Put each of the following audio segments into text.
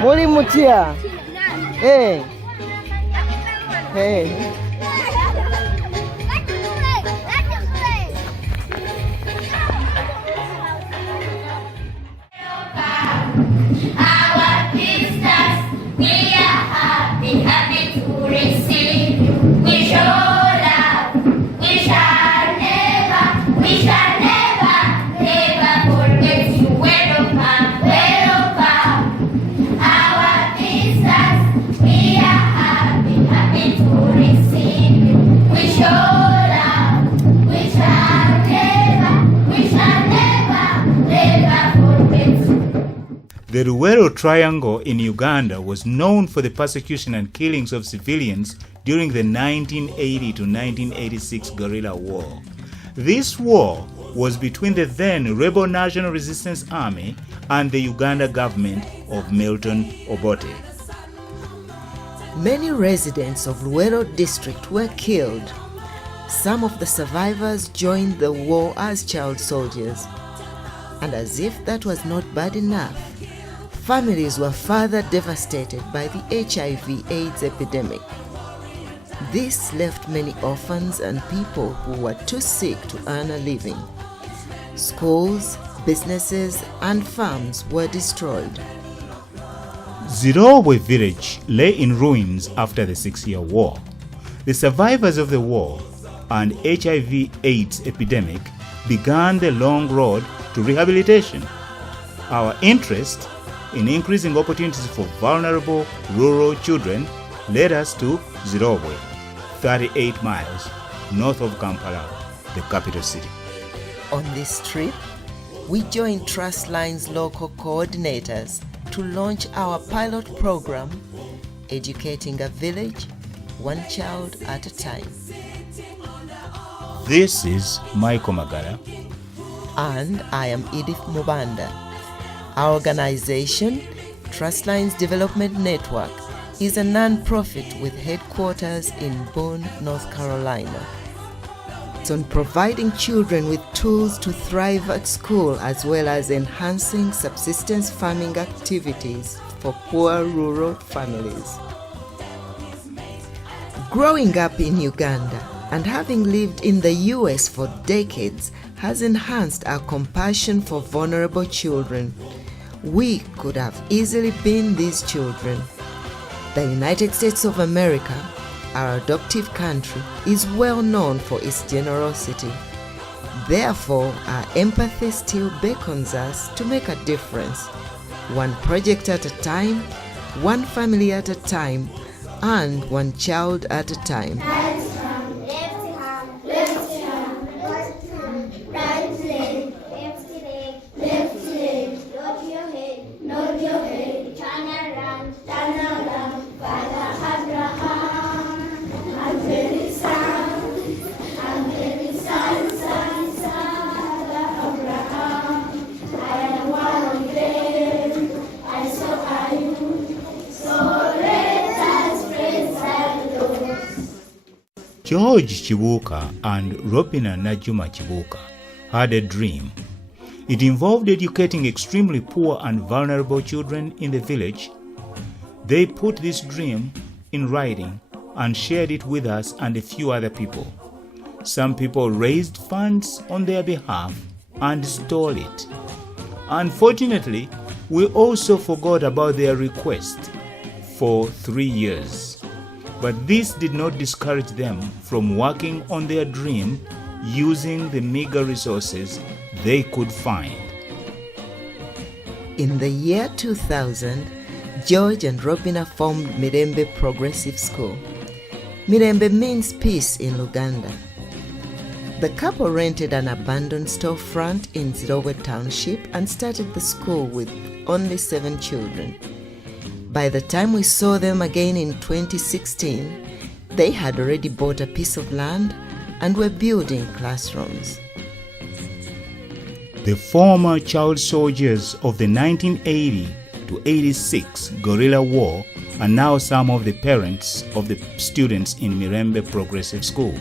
Muli mutia. Hey. Hey. Our visitors, we are happy to receive you. We show love, we shall never forget you. Welcome. Our visitors, we are happy to receive you. We show love, we shall never forget you. The Luweero Triangle in Uganda was known for the persecution and killings of civilians during the 1980 to 1986 guerrilla war. This war was between the then Rebel National Resistance Army and the Uganda government of Milton Obote. Many residents of Luweero district were killed. Some of the survivors joined the war as child soldiers. And as if that was not bad enough, families were further devastated by the HIV/AIDS epidemic. This left many orphans and people who were too sick to earn a living. Schools, businesses, and farms were destroyed. Zirowe village lay in ruins after the 6-year war. The survivors of the war and HIV/AIDS epidemic began the long road to rehabilitation. Our interest in increasing opportunities for vulnerable rural children led us to Zirowe, 38 miles north of Kampala, the capital city. On this trip, we joined Trustline's local coordinators to launch our pilot program, Educating a Village, One Child at a Time. This is Michael Magara. And I am Edith Mubanda. Our organization, Trustlines Development Network, is a non-profit with headquarters in Boone, North Carolina. It's on providing children with tools to thrive at school as well as enhancing subsistence farming activities for poor rural families. Growing up in Uganda and having lived in the US for decades has enhanced our compassion for vulnerable children. We could have easily been these children. The United States of America, our adoptive country, is well known for its generosity. Therefore, our empathy still beckons us to make a difference, one project at a time, one family at a time, and one child at a time. George Chibuka and Robina Najuma Chibuka had a dream. It involved educating extremely poor and vulnerable children in the village. They put this dream in writing and shared it with us and a few other people. Some people raised funds on their behalf and stole it. Unfortunately, we also forgot about their request for 3 years. But this did not discourage them from working on their dream using the meager resources they could find. In the year 2000, George and Robina formed Mirembe Progressive School. Mirembe means peace in Luganda. The couple rented an abandoned storefront in Zirowe Township and started the school with only 7 children. By the time we saw them again in 2016, they had already bought a piece of land and were building classrooms. The former child soldiers of the 1980 to 86 guerrilla war are now some of the parents of the students in Mirembe Progressive School.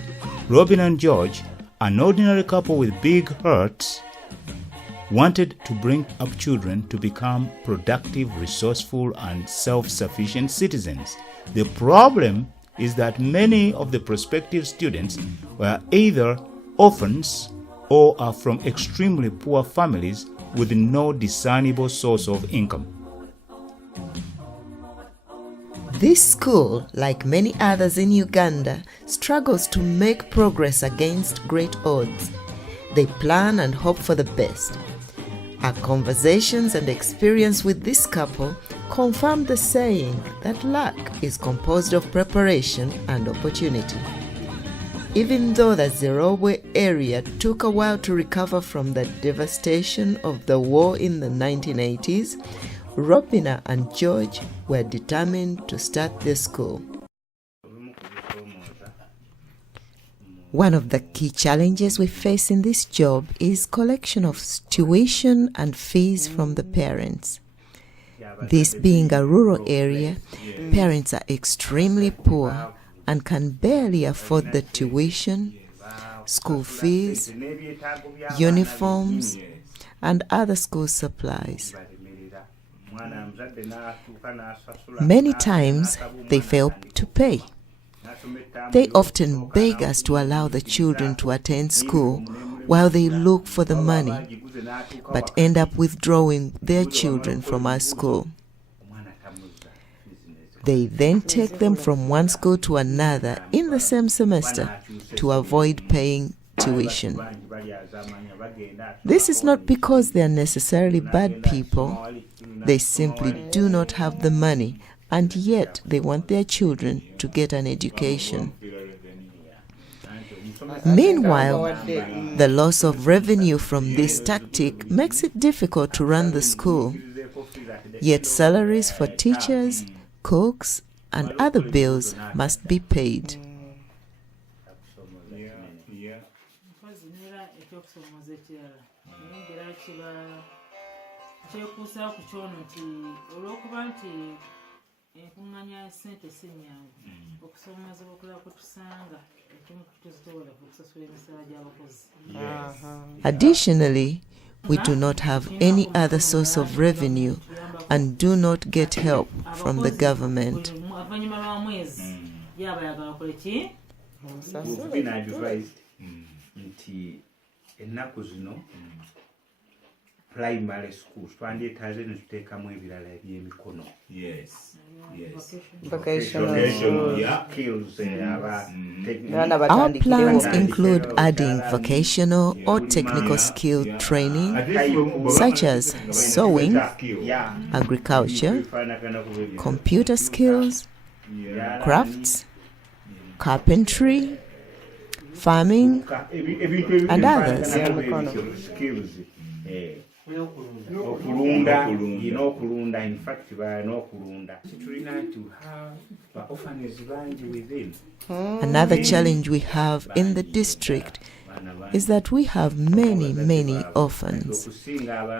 Robin and George, an ordinary couple with big hearts, wanted to bring up children to become productive, resourceful, and self-sufficient citizens. The problem is that many of the prospective students were either orphans or are from extremely poor families with no discernible source of income. This school, like many others in Uganda, struggles to make progress against great odds. They plan and hope for the best. Our conversations and experience with this couple confirm the saying that luck is composed of preparation and opportunity. Even though the Zimbabwe area took a while to recover from the devastation of the war in the 1980s, Robina and George were determined to start their school. One of the key challenges we face in this job is collection of tuition and fees from the parents. This being a rural area, parents are extremely poor and can barely afford the tuition, school fees, uniforms, and other school supplies. Many times they fail to pay. They often beg us to allow the children to attend school while they look for the money, but end up withdrawing their children from our school. They then take them from one school to another in the same semester to avoid paying tuition. This is not because they are necessarily bad people. They simply do not have the money, and yet they want their children to get an education. Meanwhile, the loss of revenue from this tactic makes it difficult to run the school. Yet salaries for teachers, cooks, and other bills must be paid. kyekuusa ku kyono nti olw'okuba nti enkuŋŋaanya ssente si nnyangu okusoomozebwa okulaba kwe tusanga ekimu tuzitowola okusasula emisaala gy'abakozi. Additionally, we do not have any other source of revenue and do not get help from the government. Avanyuma lwa mwezi yaba yagala kuleki nti ennaku zino primary schools twandyetaaze ne tuteekamu ebirala ebyemikono. Our plans include adding vocational or technical skill training such as sewing, agriculture, computer skills, crafts, carpentry, farming, and others. Okulunda, in fact, n'okulunda. Another challenge we have in the district is that we have many orphans,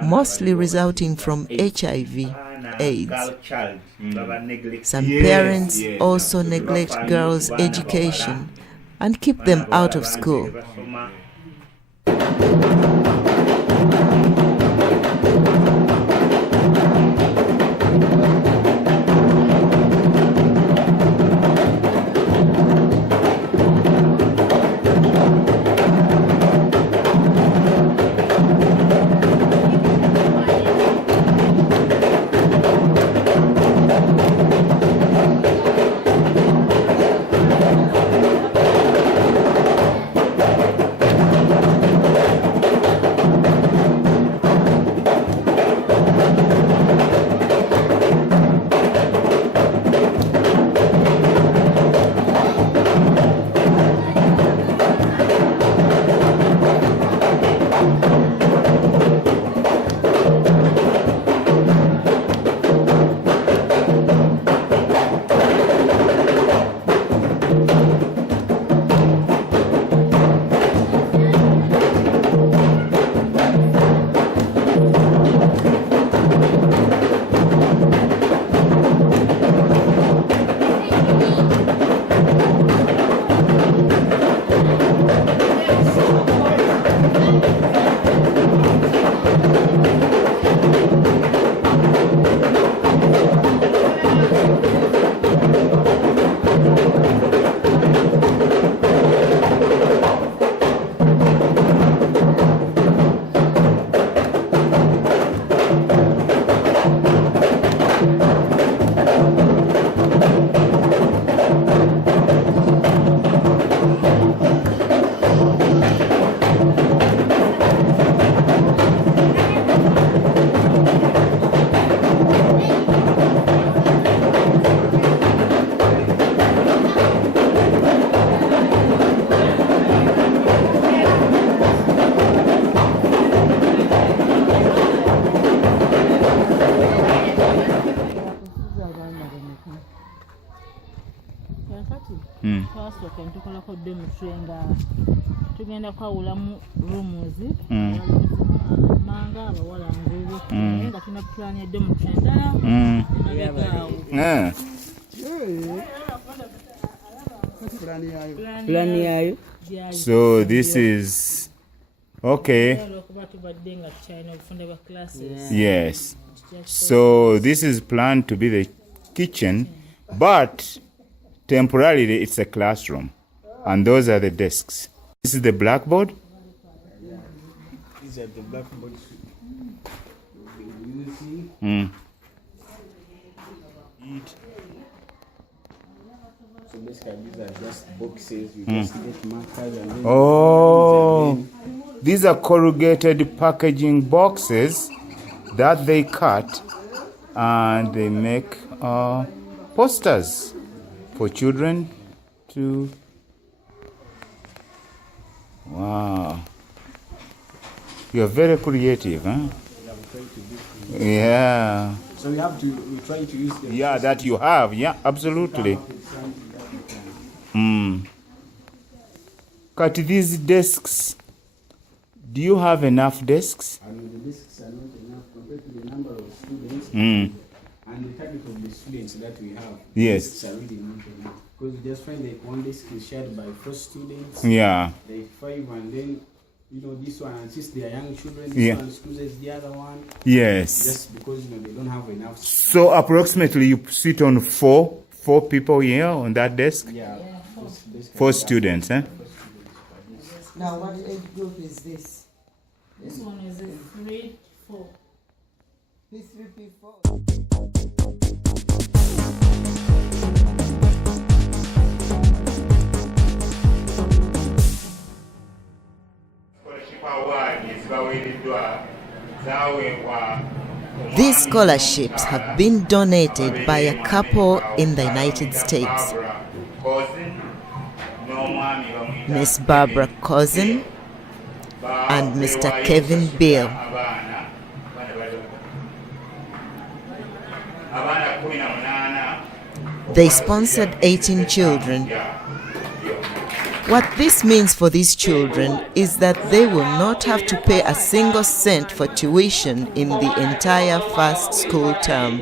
mostly resulting from HIV/AIDS. Some parents also neglect girls' education and keep them out of school. twasooka ne tukolako dormitory nga tugenda kwawulamu rooms manga abawala ngubo naye nga tulina plan ya dormitory endala emabegaawo. Plan yayo. So this is okay. Yes. So this is planned to be the kitchen, but temporarily it's a classroom, and those are the desks. This is the blackboard. These are the blackboards we'll be using. So basically these are just boxes. You just get markers and then Oh, these are corrugated packaging boxes that they cut and they make posters for children to. Wow, you're very creative, huh? Yeah. so we try to use them. Yeah, that you have. Yeah, absolutely. Cut these desks. Do you have enough desks? And the desks are not enough compared to the number of students Mm. and the target of the students that we have. Yes. Desks are really not enough because we just find like one desk is shared by 4 students. Yeah. Like 5, and then this one, and since they are young children, this Yeah. one squeezes the other one Yes. just because they don't have enough. So approximately you sit on four people here on that desk? Yeah. 4 students, huh? Now, what age group is this? This one is a 3-4. P3, P4. These scholarships have been donated by a couple in the United States. Miss Barbara Cousin and Mr. Kevin Bill. They sponsored 18 children. What this means for these children is that they will not have to pay a single cent for tuition in the entire first school term.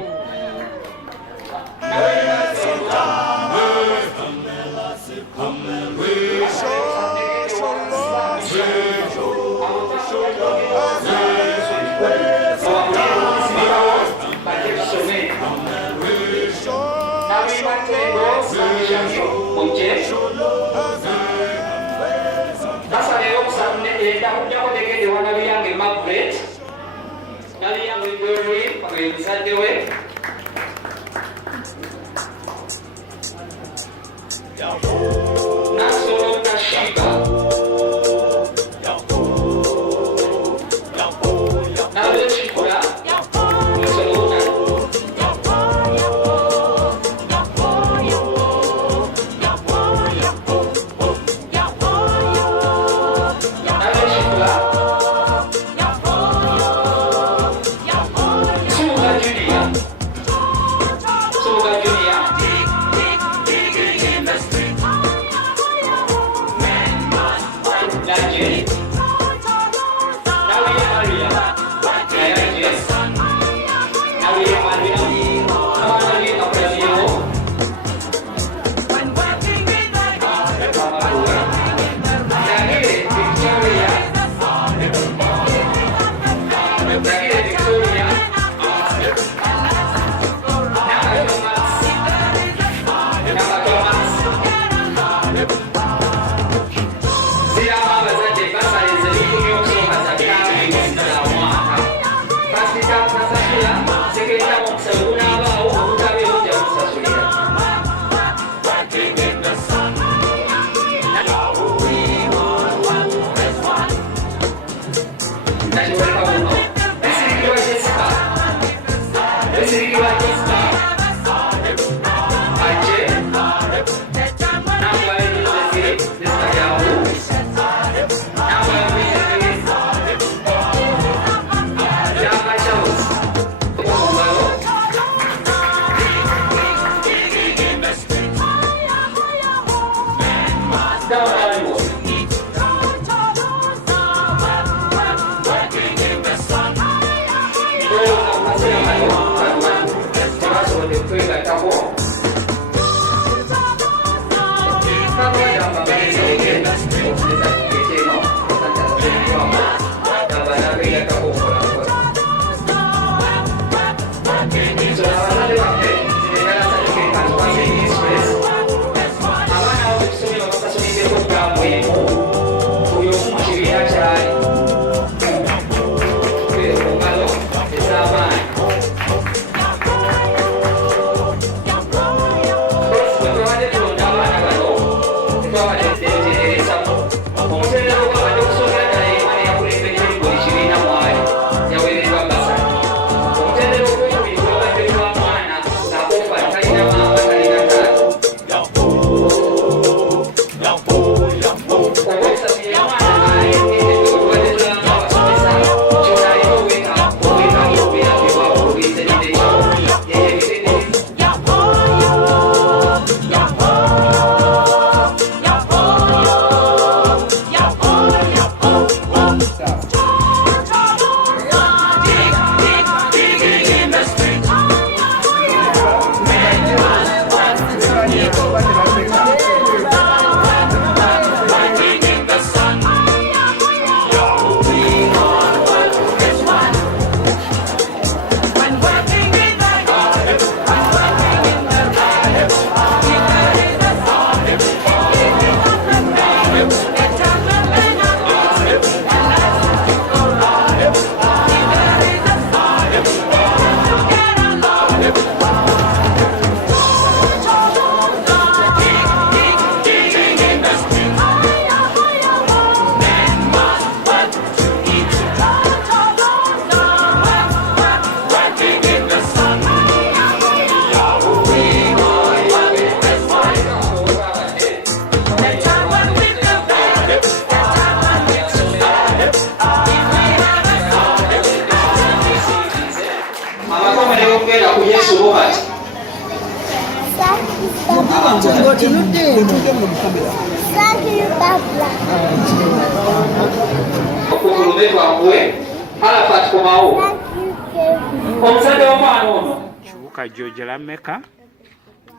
Chibuka George Lameka,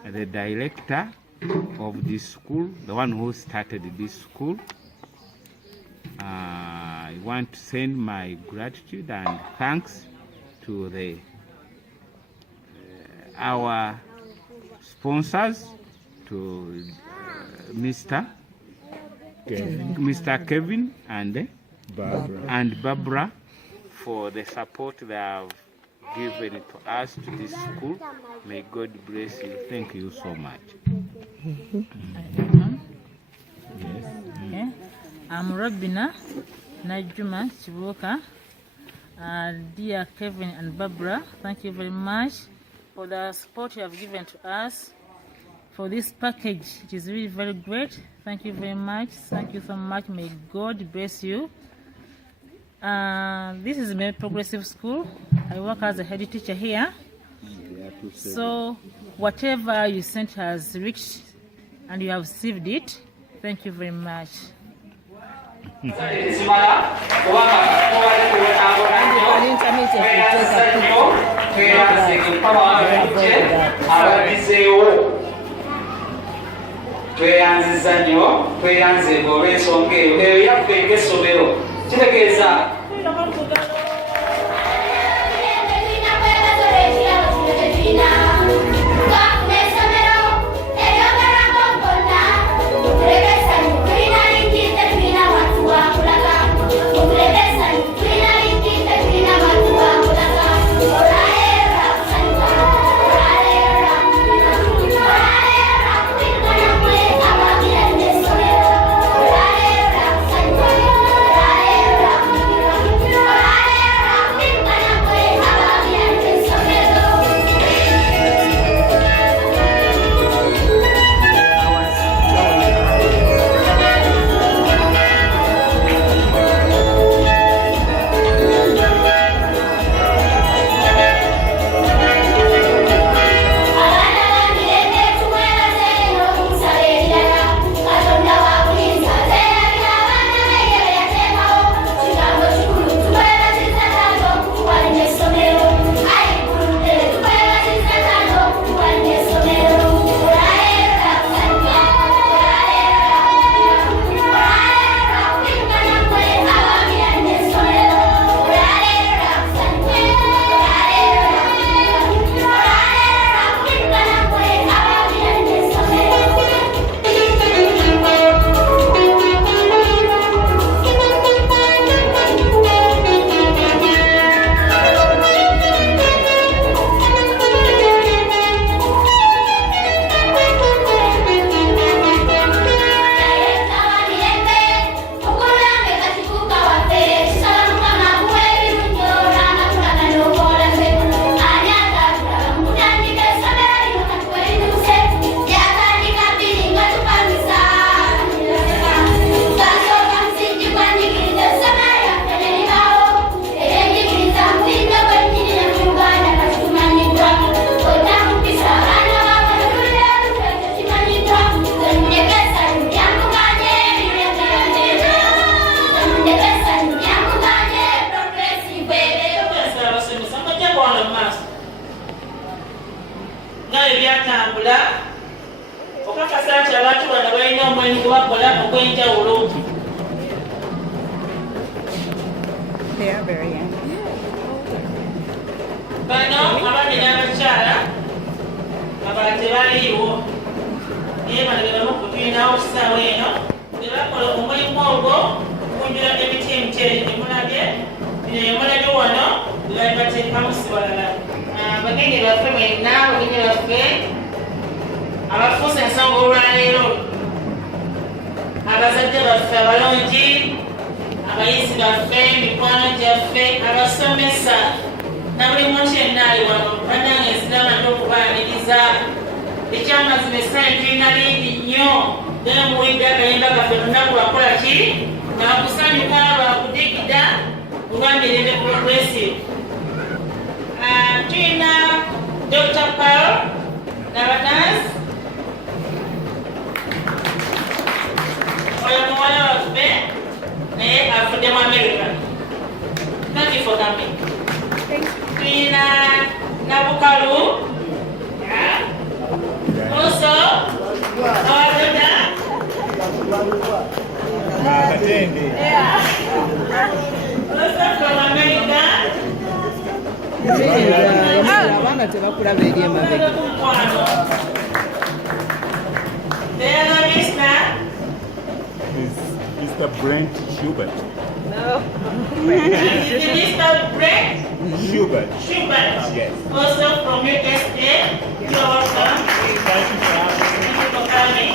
the director of this school, the one who started this school. I want to send my gratitude and thanks to our sponsors, to Mr. Kevin and Barbara for the support they have given to us to this school. May God bless you. Thank you so much. Okay. I'm Robina Najuma Chibuka. Dear Kevin and Barbara, thank you very much for the support you have given to us for this package. It is really very great. Thank you very much. Thank you so much. May God bless you. This is Mary Progressive School. I work as a head teacher here. So whatever you sent has reached and you have received it. Thank you very much. Tweyanziza nnyo, tweyanze olw'ensonga eyo yaffe ng'essomero kitegeeza They are very young. Bano abaana n'abakyala abalate baliiwo naye balagiramu kutuyinawo kisaawe eno ne bakola omulimu ogwo okunjula emiti emicere emulabye bino emulabye wano bebali bateekamu sibalala bagenyi baffe mwenna bagenyi baffe abafuusa ensonga olwaleero abazadde baffe abalungi abayizi baffe mikwano gyaffe abasomesa na buli muntu yenna ali wano bannange nzirabadde okubaaniriza ekyamazima essanyu tulina lingi nnyo naye muwulidde akayimba gaffe lunaku lwakola ki nakusanyuka lwakudigida olwamirembe progressive tulina Dr. Paul Navadas Also from America. Abaana tebakulaba eri emabega. The other listener. Mr. Brent Schubert. Mr. Brent Schubert. Yes. Also from USA. You're welcome. Thank you for coming.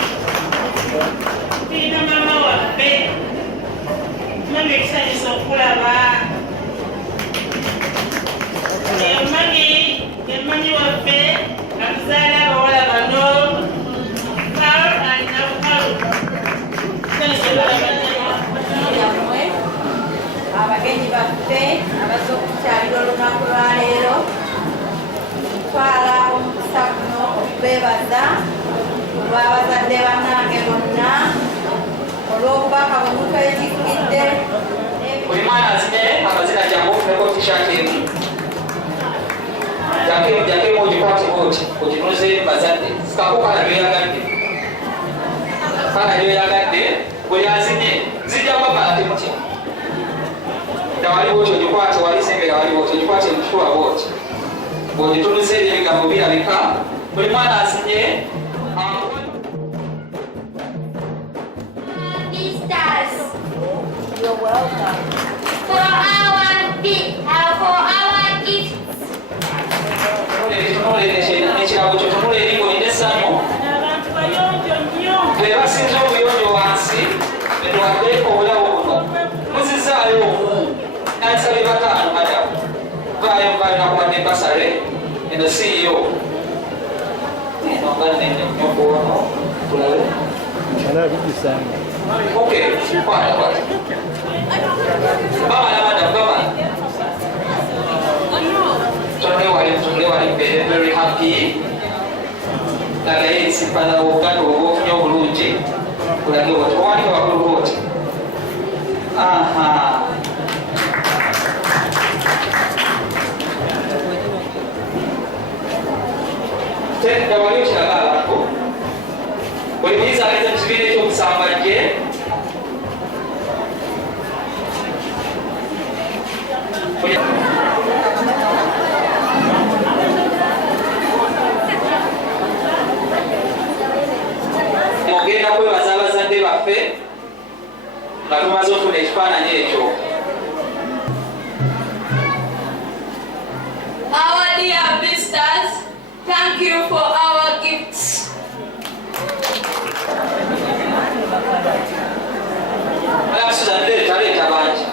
Pina mama wape. Mami ekisani sokulaba. Emmanyi waffe akuzaala abawala bano Carol and Nakalu. Abagenyi baffe abazze okukyalira olunaku lwaleero twala omukisa guno okubeebaza olw'abazadde bannange bonna olw'obubaka bwe mutwetiikidde. Buli mwana azine amazina jangu ofuneko t-shirt emu jakemu ogikwate bwoti oginuze bazadde sikako kala lyoyagadde buli azine zijja kwamala temutya wali bwoti ogikwate wali sengera wali bwoti ogikwate mukikula bwoti bwogitunuza ebyo ebigambo birabika buli mwana azinye Visitors. You're welcome. For our gifts. ekirago kyo tunula eringo olina essanyu Abantu bayonjo nnyo. be basinza obuyonjo wansi betuwadde obulawo buno muzizaayo omu nansabye bataano madamu vaayo mbalina kuwadde basale eno siiyo eno nganene nyokuwono tulabe okay kwata bamala madamu bamala tunule wali mbeere very happy nagaye ensipala obuganda oba ofunye obulungi kulage oti owanika bakulu booti tedda wali okiraga abantu buli muyizi ageze mu kibiina ekyokusamba gye ogenda kwebaza abazadde baffe nga tumaze okufuna ekifaananyi ekyo. Our dear visitors, thank you for our gifts. Susan leeta bangi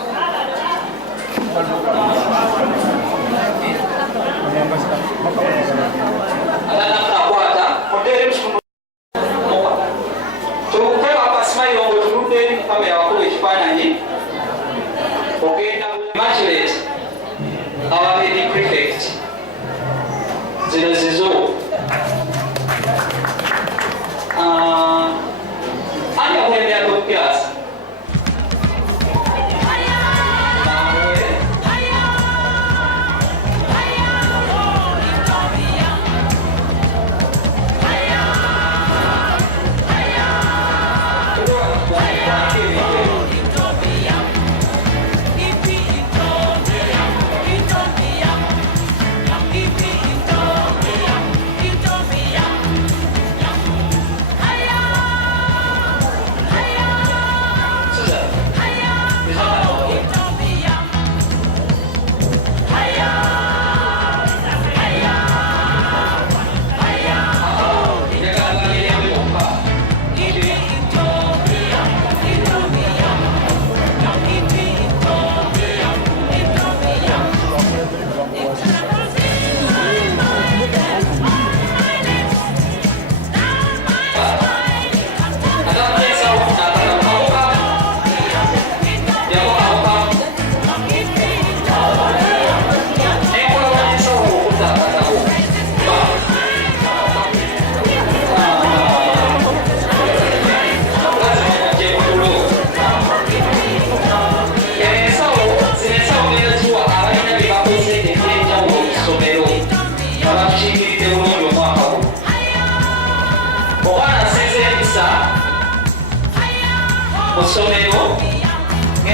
akwata oteere mukitundu tulukuteba akasimayiro ngo tuludde eri mukamera wakulu ekifaananyi ogenda Immaculate our lady prefect zino zizo anja kulembera tokyasa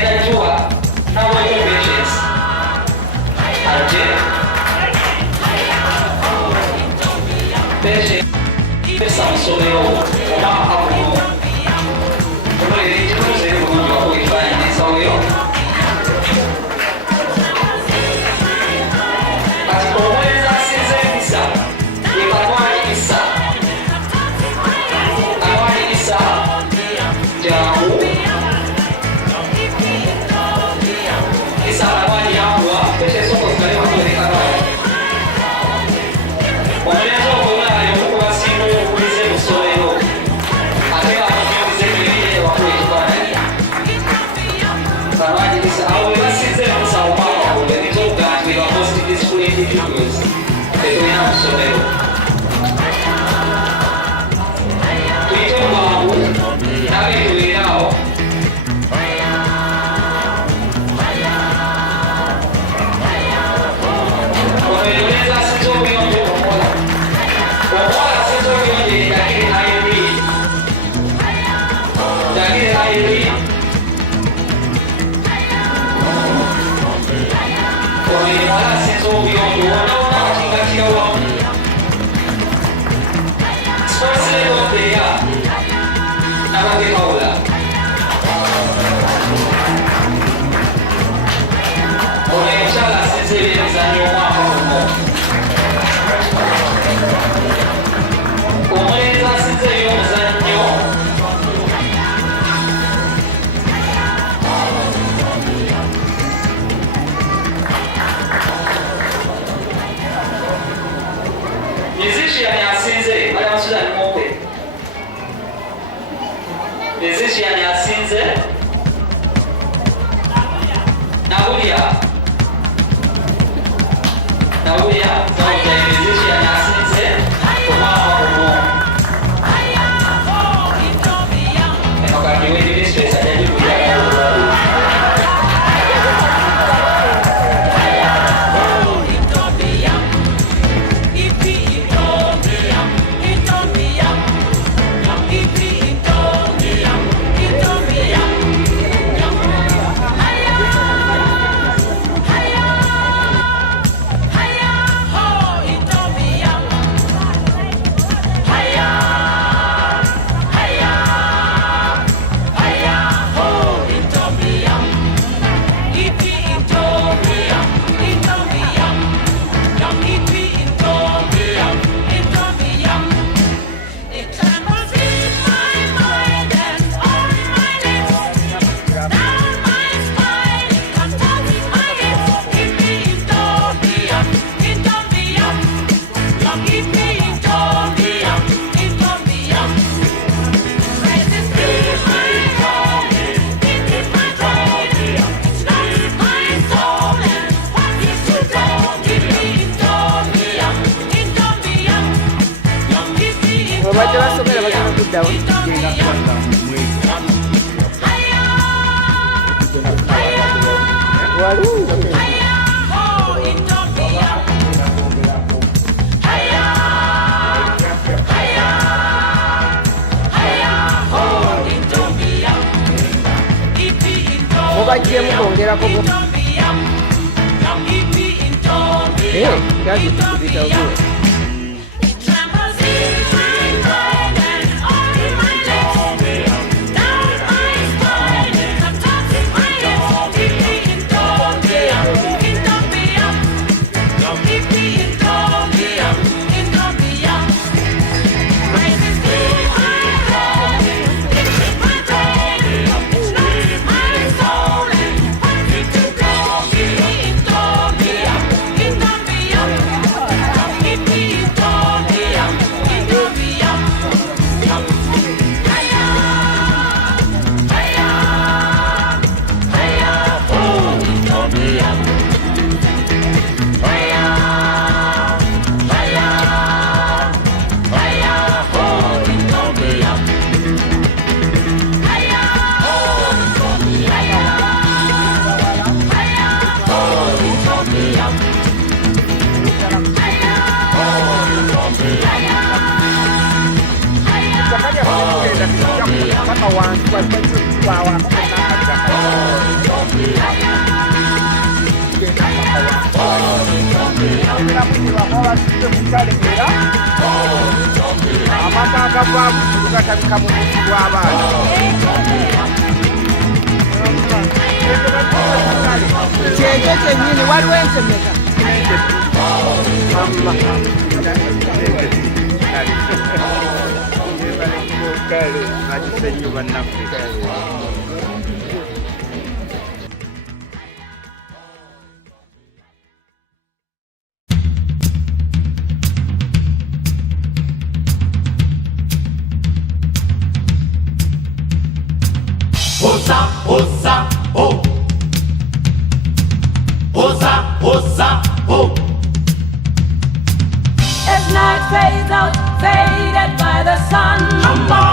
agenda jua how your patience. Patience. Some sort of Pakawan, twasitse ku ttale era amaka agavaamu tugatabika mu buzi bw'abaana kyekyo kyennyini waliwo ensemeka bakise nnyo bannaffe. Hosa, hosa, ho. Hosa, hosa, ho. As night fades out, faded by the sun.